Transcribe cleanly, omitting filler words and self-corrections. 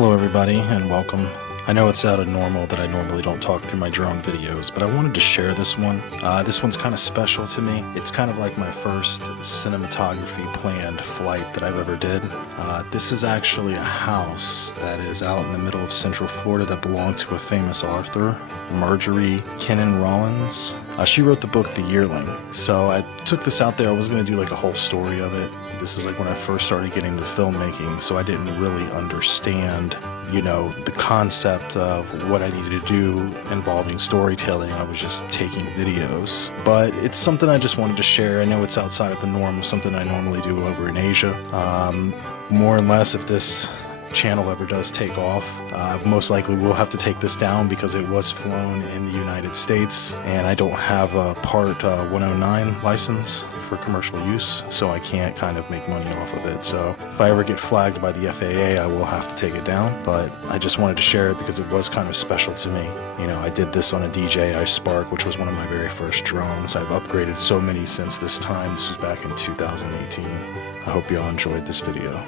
Hello everybody and welcome. I know it's out of normal that I normally don't talk through my drone videos, but I wanted to share this one. This one's kind of special to me. It's kind of like my first cinematography planned flight that I've ever did. This is actually a house that is out in the middle of Central Florida that belonged to a famous author, Marjorie Kinnan Rawlings. She wrote the book The Yearling. So I took this out there. I was going to do like a whole story of it. This is like when I first started getting into filmmaking, so I didn't really understand, the concept of what I needed to do involving storytelling. I was just taking videos. But it's something I just wanted to share. I know it's outside of the norm of something I normally do over in Asia. More or less, if this channel ever does take off, most likely we'll have to take this down because it was flown in the United States and I don't have a Part 109 license for commercial use, so I can't kind of make money off of it. So if I ever get flagged by the FAA, I will have to take it down, but I just wanted to share it because it was kind of special to me. I did this on a DJI Spark, which was one of my very first drones. I've upgraded so many since this time. This was back in 2018. I hope you all enjoyed this video.